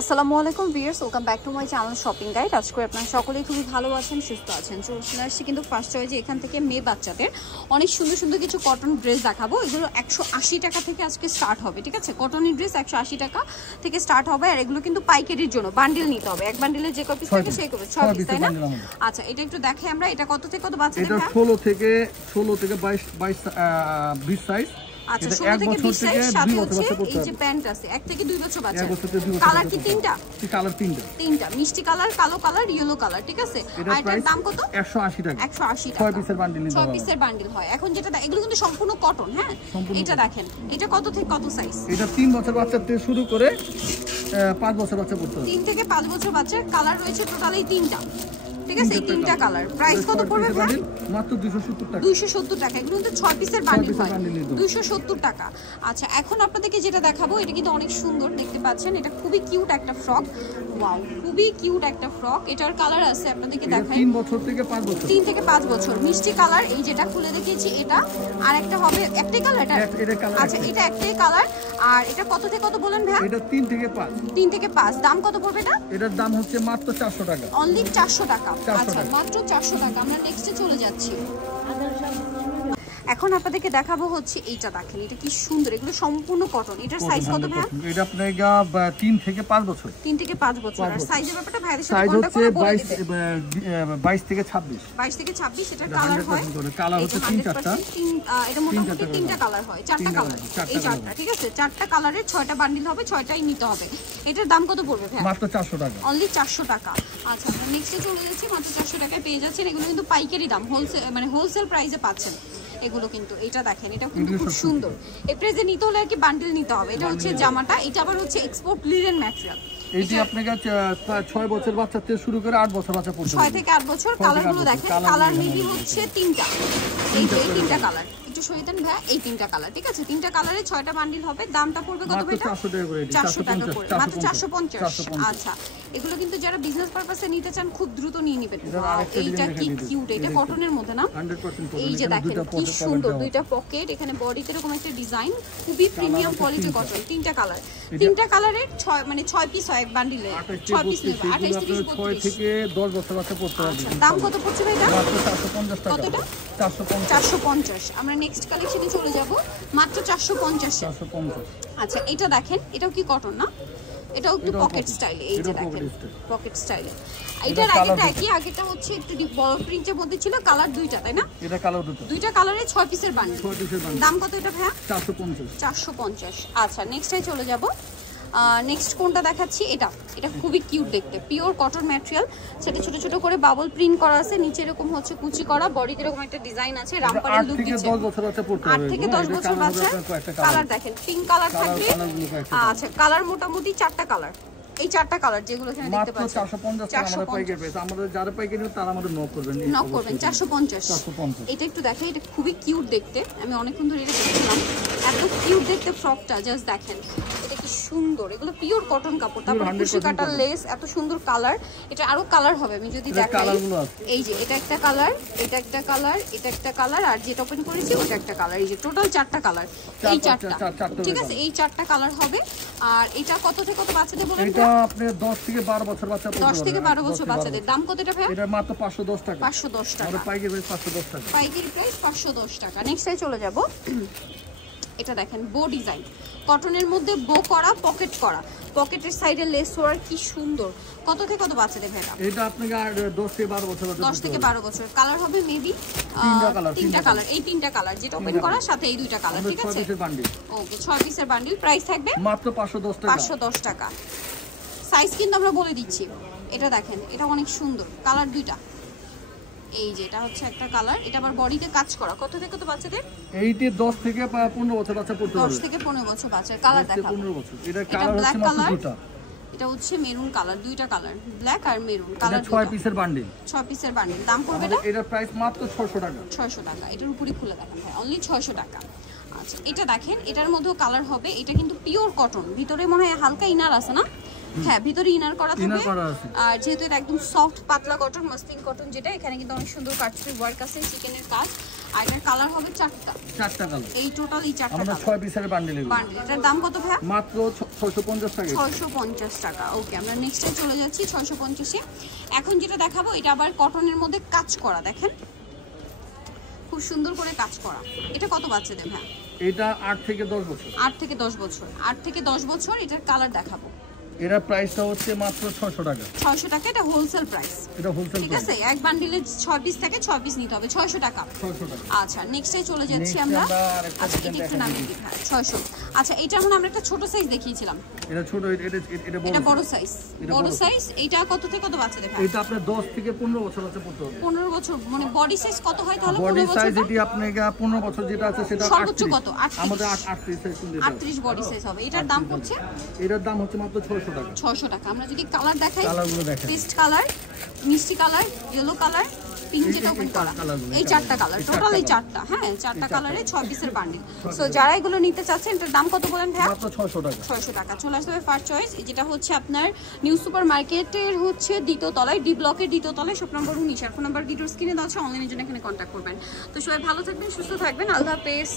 আসসালামু আলাইকুম viewers, welcome back to my channel shopping guide. আজকে আপনারা সকলেই খুবই ভালো আছেন, সুস্থ আছেন। চলে আসছি কিন্তু ফার্স্ট চয়েসে এখান থেকে মেয়ে বাচ্চাদের অনেক সুন্দর সুন্দর কিছু কটন ড্রেস দেখাবো। এগুলো 180 টাকা থেকে আজকে স্টার্ট হবে, ঠিক আছে? কটনের ড্রেস 180 টাকা থেকে স্টার্ট হবে। আর এগুলো কিন্তু পাইকারির জন্য, বান্ডিল নিতে হবে। এক বান্ডিলে যে কপিস থাকে সেই কপিস, 6 পিস, তাই না? আচ্ছা, এটা একটু দেখে আমরা, এটা কত থেকে কত বাচ্চাদের? এটা 16 থেকে 20 সাইজ। আচ্ছা, 16 থেকে 20 সাইজ। সাথে হচ্ছে এই যে প্যান্ট আছে 1 থেকে 2 বছর বাচ্চা। কালার কি তিনটা? কালার তিনটা, মিষ্টি কালার, কালো কালার, ইয়েলো কালার, ঠিক আছে? আর এটার দাম কত? 180 টাকা। 180 টাকা 6 পিসের বান্ডিল নিতে হবে। 6 পিসের বান্ডিল হয়। এখন যেটা এগুলো কিন্তু সম্পূর্ণ কটন, হ্যাঁ? এটা দেখেন, এটা কত থেকে কত সাইজ? এটা 3 বছর বাচ্চা থেকে শুরু করে 5 বছর বাচ্চা পড়তে হবে। 3 থেকে 5 বছর বাচ্চার কালার রয়েছে টোটালি 3টা, ঠিক আছে? এই 3টা কালার। প্রাইস কত পড়বে ভাই? মাত্র 270 টাকা। 270 টাকা। এগুলো কিন্তু 6 পিসের বান্ডিল হয়, 270 টাকা। আচ্ছা, এখন আপনাদেরকে যেটা দেখাবো এটা কিন্তু অনেক সুন্দর, দেখতে পাচ্ছেন। এটা খুবই কিউট একটা ফ্রক। ওয়াও, খুবই কিউট একটা ফ্রক। এটার কালার আছে, আপনাদেরকে দেখাই। 3 বছর থেকে 5 বছর। 3 থেকে 5 বছর মিষ্টি কালার। এই যেটা খুলে দেখিয়েছি এটা, আর একটা হবে একটাই কালার এটা। আচ্ছা, এটা একটাই কালার। আর এটা কত থেকে কত বলেন ভাই? এটা 3 থেকে 5। 3 থেকে 5। দাম কত পড়বে এটা? এটার দাম হচ্ছে মাত্র 400 টাকা। অনলি 400 টাকা। আচ্ছা, মাত্র 400 টাকা। আমরা নেক্সটে চলে যাচ্ছি। এখন আপনাদেরকে দেখাবো হচ্ছে এইটা, দেখেন এটা কি সুন্দর। এগুলো সম্পূর্ণ কটন। এটার সাইজ কত ভাই? এটা আপনারা 3 থেকে 5 বছর। 3 থেকে 5 বছর। আর সাইজের ব্যাপারটা ভাইদের সাথে সাইজ কন্টাক্ট হচ্ছে করে বলে দিবেন। 22 থেকে 26। 22 থেকে 26। এটা কালার হয়, কালার হচ্ছে 3-4টা। এটা মোটামুটি 3টা কালার হয়, 4টা কালার। এই 4টা, ঠিক আছে? 4টা কালারের 6টা বান্ডিল হবে, 6টাই নিতে হবে। এটার দাম কত পড়বে ভাই? মাত্র 400 টাকা। অনলি 400 টাকা। আচ্ছা, আমরা নেক্সটে চলে যাচ্ছি। মাত্র 400 টাকায় পেয়ে যাচ্ছেন। এগুলো কিন্তু পাইকারি দাম, হোলসেল মানে হোলসেল প্রাইসে পাচ্ছেন এগুলো কিন্তু। এটা দেখেন, এটাও কিন্তু খুব সুন্দর। এই প্রাইসে নিতে হলে আর কি বান্ডিল নিতে হবে। এটা হচ্ছে জামাটা, এটা আবার হচ্ছে এক্সপোর্ট লিনেন ম্যাটেরিয়াল। এইটি আপনাকে 6 বছর বাচ্চা থেকে শুরু করে 8 বছর বাচ্চা পর্যন্ত। 6 থেকে 8 বছর। কালারগুলো দেখেন, কালার মেবি হচ্ছে 3টা। এই যে 3টা কালার, একটু সরিয়ে দেন ভাই। এই 3টা কালার, ঠিক আছে? 3টা কালারে 6টা বান্ডিল হবে। দামটা পড়বে কত ভাই? 400 টাকা করে। 400 টাকা করে, মাত্র 450। আচ্ছা, এগুলো কিন্তু যারা বিজনেস পারপাসে নিতে চান খুব দ্রুত নিয়ে নেবেন। এইটা কি কিউট, এটা কটনের মধ্যে না? 100% এই যে দেখেন কি সুন্দর, দুইটা পকেট, এখানে বডিতে এরকম একটা ডিজাইন, খুবই প্রিমিয়াম কোয়ালিটি কটন। 3টা কালার, 3টা কালারের 6 পিস হয় এক বান্ডিলে। 6 পিস নেবে। 28 30 6 থেকে 10 বছর বাচ্চা পড়তে হবে। দাম কত পড়ছে ভাই এটা? মাত্র 450 টাকা। কতটা? 450। আমরা নেক্সট কালেকশনে চলে যাব। মাত্র 450। আচ্ছা, এটা দেখেন, এটাও কি কটন না? এটাও একটু পকেট স্টাইলে। এই যে দেখেন, পকেট স্টাইলে। এটার আগেটা হচ্ছে একটু বড় প্রিন্টের মধ্যে ছিল। কালার দুইটা, তাই না? এটা কালার দুইটা কালারে 6 পিসের বান্ডিল। দাম কত এটা ভাইয়া? 450। আচ্ছা, নেক্সটে চলে যাব। নেক্সট কোনটা দেখাচ্ছি? এটা খুবই কিউট দেখতে, পিওর কটন ম্যাটেরিয়াল। সেটা ছোট ছোট করে বাবল প্রিন্ট করা আছে, নিচে এরকম হচ্ছে কুচি করা, বডিতে এরকম একটা ডিজাইন আছে, রামপারের লুক দিচ্ছে। 8 থেকে 10 বছর বাচ্চা পড়তে হবে। 8 থেকে 10 বছর বাচ্চা। কালার দেখেন, পিঙ্ক কালার থাকবে। আচ্ছা, কালার মোটামুটি 4টা কালার। এই 4টা কালার যেগুলো এখানে দেখতে পাচ্ছেন, 450 টাকা আমাদের পাইকারি প্রাইস। আমাদের যারা পাইকারি নেন তারা আমাদের নক করবেন। 450। এটা একটু দেখেন, এটা খুবই কিউট দেখতে। আমি অনেকক্ষণ ধরে এটা দেখছিলাম, এত কিউট দেখতে ফ্রকটা। জাস্ট দেখেন এটা কি সুন্দর। এগুলো পিওর কটন কাপড়, তারপর কুশি কাটার লেস, এত সুন্দর কালার। এটা আরো কালার হবে, আমি যদি দেখাই। এই যে এটা একটা কালার, এটা একটা কালার, এটা একটা কালার, আর যেটা ওপেন করেছি ওটা একটা কালার। এই যে টোটাল 4টা কালার। এই 4টা, ঠিক আছে? এই 4টা কালার হবে। আর এটা কত থেকে কত বাচ্চাদের বলেন? এটা আপনি 10 থেকে 12 বছর বাচ্চা পড়তে হবে। 10 থেকে 12 বছর বাচ্চাদের। দাম কত এটা ভাই? এটা মাত্র 510 টাকা। 510 টাকা। আমাদের পাইকারি প্রাইস 510 টাকা। পাইকারি প্রাইস 510 টাকা। নেক্সটে চলে যাব। এটা দেখেন, বো ডিজাইন, কটনের মধ্যে বো করা, পকেট করা, পকেটের সাইডে লেস ওয়ার্ক, কি সুন্দর। কত থেকে কত বাচ্চাদের ভাইরা? এটা আপনাকে 10 থেকে 12 বছর বাচ্চা। 10 থেকে 12 বছর। কালার হবে মেবি 3টা কালার। এই 3টা কালার, যেটা ওপেন করার সাথে এই 2টা কালার, ঠিক আছে? 6 পিসের বান্ডিল। ওকে, 6 পিসের বান্ডিল। প্রাইস থাকবে মাত্র 510 টাকা। 510 টাকা। সাইজ কিন্তু আমরা বলে দিচ্ছি। এটা দেখেন, এটা অনেক সুন্দর। কালার 2টা। এই যে এটা হচ্ছে একটা কালার, এটা আবার বডিতে কাজ করা। কত থেকে কত বাচ্চাদের? এইটি 10 থেকে 15 বছর বাচ্চা পড়তে হবে। 10 থেকে 15 বছর বাচ্চার। কালার দেখাবো। 15 বছর। এটা কালার হচ্ছে মাত্র দুটো। এটা হচ্ছে মেরুন কালার, 2টা কালার, ব্ল্যাক আর মেরুন কালার। 6 পিসের বান্ডিল। 6 পিসের বান্ডিল। দাম পড়বে এটা? এটার প্রাইস মাত্র 600 টাকা। 600 টাকা। এটার উপরে খুলে দেখেন ভাই, অনলি 600 টাকা। আচ্ছা, এটা দেখেন, এটার মধ্যেও কালার হবে। এটা কিন্তু পিওর কটন, ভিতরে মনে হয় হালকা ইনার আছে না? হ্যাঁ, ভিতরে ইনার করা থাকবে। আর যেহেতু এটা একদম সফট পাতলা কটন, মসলিন কটন, যেটা এখানে কিন্তু অনেক সুন্দর কাটছুরি ওয়ার্ক আছে, চিকেনের কাজ। আর এটার কালার হবে 4টা কালার। এই টোটাল এই 4টা আমাদের কালার 6 পিসের বান্ডেল। বান্ডেল এটার দাম কত ভাইয়া? মাত্র 650 টাকা। 650 টাকা। ওকে, আমরা নেক্সটে চলে যাচ্ছি 650 এ। এখন যেটা দেখাবো এটা আবার কটনের মধ্যে কাজ করা, দেখেন খুব সুন্দর করে কাজ করা। এটা কত বাচ্চাদের ভাইয়া? এটা 8 থেকে 10 বছর। 8 থেকে 10 বছর। 8 থেকে 10 বছর। এটার কালার দেখাবো। এর প্রাইসটা হচ্ছে মাত্র 600 টাকা। 600 টাকা, এটা হোলসেল প্রাইস। এটা হোলসেল ঠিক আছে, এক বান্ডিলে 6 পিস থাকে, 6 পিস নিতে হবে, 600 টাকা। 600 টাকা। আচ্ছা, নেক্সটে চলে যাচ্ছি আমরা। আচ্ছা, এটা একটু নামিয়ে দিই ভাই, 600। আচ্ছা, এটা এখন আমরা একটা ছোট সাইজ দেখিয়েছিলাম। এটা ছোট, এটা বড় সাইজ। বড় সাইজ। এটা কত থেকে কত বাচ্চা দেখা? এটা আপনার 10 থেকে 15 বছর আছে পড়তে হবে। 15 বছর মানে বডি সাইজ কত হয় তাহলে? বডি 15 সাইজ বছর। এটি আপনাকে 15 বছর যেটা আছে সেটা সর্বোচ্চ কত? আমাদের 38 সাইজ দিতে হবে। 38 বডি সাইজ হবে। এটার দাম হচ্ছে? এটার দাম হচ্ছে মাত্র 600 টাকা। 600 টাকা। আমরা যদি কালার দেখাই, কালারগুলো দেখেন। পেস্ট কালার, মিষ্টি কালার, ইয়েলো কালার, পিঙ্ক যেটা ওপেন করা, এই 4টা কালার, টোটাল এই 4টা। হ্যাঁ, 4টা কালারে 6 পিসের বান্ডিল। সো যারা এগুলো নিতে চাচ্ছেন এটার দাম কত বলেন ভাইয়া? মাত্র 600 টাকা। 600 টাকা। চলে আসবে ফার্স্ট চয়েস, যেটা হচ্ছে আপনার নিউ সুপার মার্কেটের হচ্ছে দ্বিতীয় তলায়, ডি ব্লকের দ্বিতীয় তলায়, শপ নম্বর 19। আর ফোন নাম্বার ভিডিওর স্ক্রিনে দেওয়া আছে, অনলাইনের জন্য এখানে কন্ট্যাক্ট করবেন। তো সবাই ভালো থাকবেন, সুস্থ থাকবেন, আল্লাহ হাফেজ।